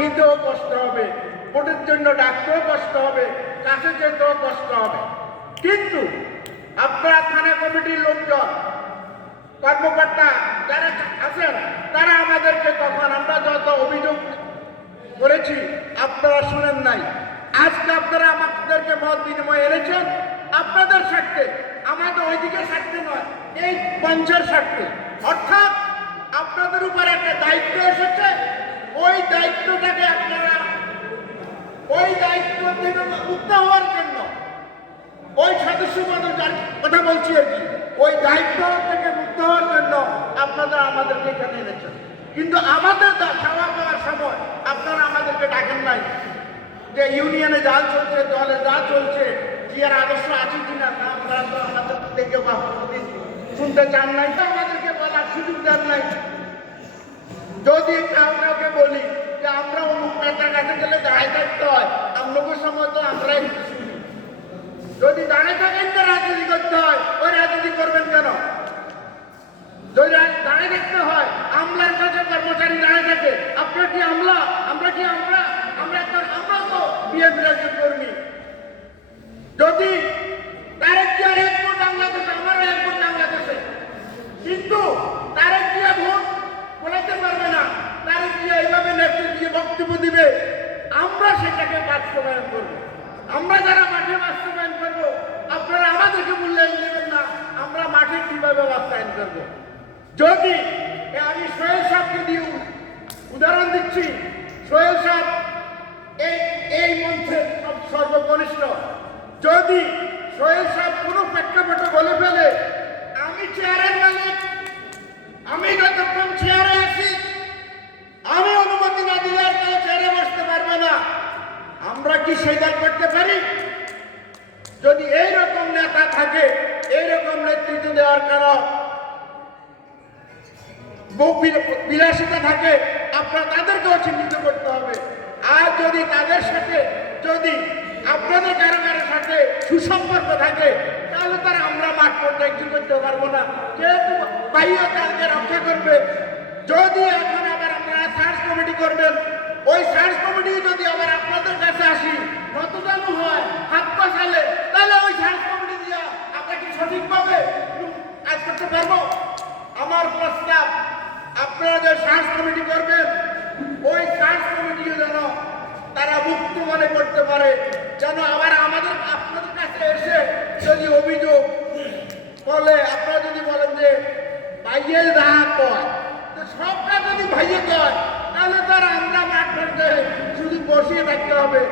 নিতেও কষ্ট হবে, ভোটের জন্য ডাকতেও কষ্ট হবে, কাছে যেতেও কষ্ট হবে। কিন্তু আপনারা থানা কমিটির লোকজন, কর্মকর্তা যারা আছেন, তারা আমাদেরকে তখন আমরা যত অভিযোগ করেছি, আপনারা শুনেন নাই। আজকে আপনারা আমাদেরকে মত বিনিময় এনেছেন, আপনাদের স্বার্থে, আমাদের ওইদিকে স্বার্থে নয়, এই মঞ্চের স্বার্থে আপনাদের উপর একটা দায়িত্ব এসেছে ওই দায়িত্বটাকে আপনারা ওই দায়িত্ব থেকে মুক্ত হওয়ার জন্য। ওই সদস্য যার কথা বলছি আর কি, ওই দায়িত্ব থেকে মুক্ত হওয়ার জন্য আপনারা আমাদেরকে এখানে এনেছেন। কিন্তু আমাদের চাওয়া পাওয়ার সময় আপনারা আমাদেরকে ডাকেন নাই যে ইউনিয়নে যা চলছে, দলে যা চলছে, কি আর আদর্শ আছে কিনা না আপনারা তো আমাদের থেকে শুনতে চান নাই আমাদেরকে বলার সুযোগ দেন নাই। যদি কাউকে বলি যে আমরা নেতার কাছে গেলে দাঁড়ায় থাকতে হয়। আমলোকের সময় তো আমরাই যদি দাঁড়িয়ে থাকেন তো রাজনীতি করতে হয়। ওই রাজনীতি করবেন কেন? যদি দাঁড়ায় থাকতে হয়, আমলার কাছে কর্মচারী দাঁড়িয়ে থাকে। আপনার কি আমলা? আমরা কি আমরা আমরা আমরা তো বিএনপির একজন কর্মী। যদি বাস্তবায়ন করব। আমরা যারা মাঠে বাস্তবায়ন করব, আপনারা আমাদেরকে মূল্যায়ন দেবেন না। আমরা মাঠে কীভাবে বাস্তবায়ন করব? যদি আমি সোহেল সাহেবকে দিয়ে উদাহরণ দিচ্ছি। সোহেল সাহেব এই এই মঞ্চের সর্বকনিষ্ঠ। যদি সোহেল সাহেব কোনো প্রেক্ষাপটে বলে ফেলে, আমি চেয়ারের মালিক আমি যতক্ষণ চেয়ারে আছি আমি অনুমতি না দিলে আর কেউ চেয়ারে বসতে পারবে না আমরা কি স্বীকার করতে পারি, যদি এই রকম নেতা থাকে এই রকম নেতৃত্ব দেওয়ার কারণ বিলাসিতা থাকে, আপনার তাদেরকেও চিহ্নিত করতে হবে। আর যদি তাদের সাথে, যদি আপনাদের কারও কারও সাথে সুসম্পর্ক থাকে, তাহলে তারা আমরা মাঠ পর্যায়ে কিছু করতে পারব না। যেহেতু বাহ্য কালকে রক্ষা করবে, যদি এখন আবার আপনারা সার্চ কমিটি করবেন ওই সার্চ কমিটি যদি আবার আপনাদের কাছে আসি নতদানু হয়, হাত পাশালে তাহলে ওই সার্চ কমিটি দিয়া আমরা কি সঠিকভাবে কাজ করতে পারব? আমার প্রস্তাব আপনারা যে সার্চ কমিটি করবেন, ওই সার্চ কমিটিও যেন তারা মুক্ত মনে করতে পারে, যেন আবার আমাদের, আপনাদের কাছে এসে যদি অভিযোগ বলে, আপনারা যদি বলেন যে ভাইয়ে রাহা কয় সবটা যদি ভাইয়ে কয় তাহলে তো আর আমরা মাঠ পর্যায়ে শুধু বসিয়ে হবে।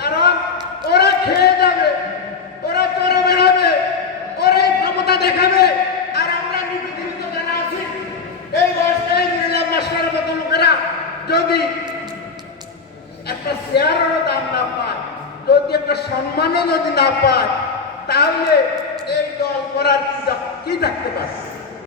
কারণ ওরা খেয়ে যাবে, ওরা চড়ে বেড়াবে ওরাই ক্ষমতা দেখাবে, আর আমরা নিবেদিত যারা আছি, এই বয়সটাই মিললাম মাস্টারের মতো লোকেরা। যদি একটা শেয়ারেরও দাম না পায়, যদি একটা সম্মানও যদি না পায়, তাহলে এই দল করার কি থাকতে পারে?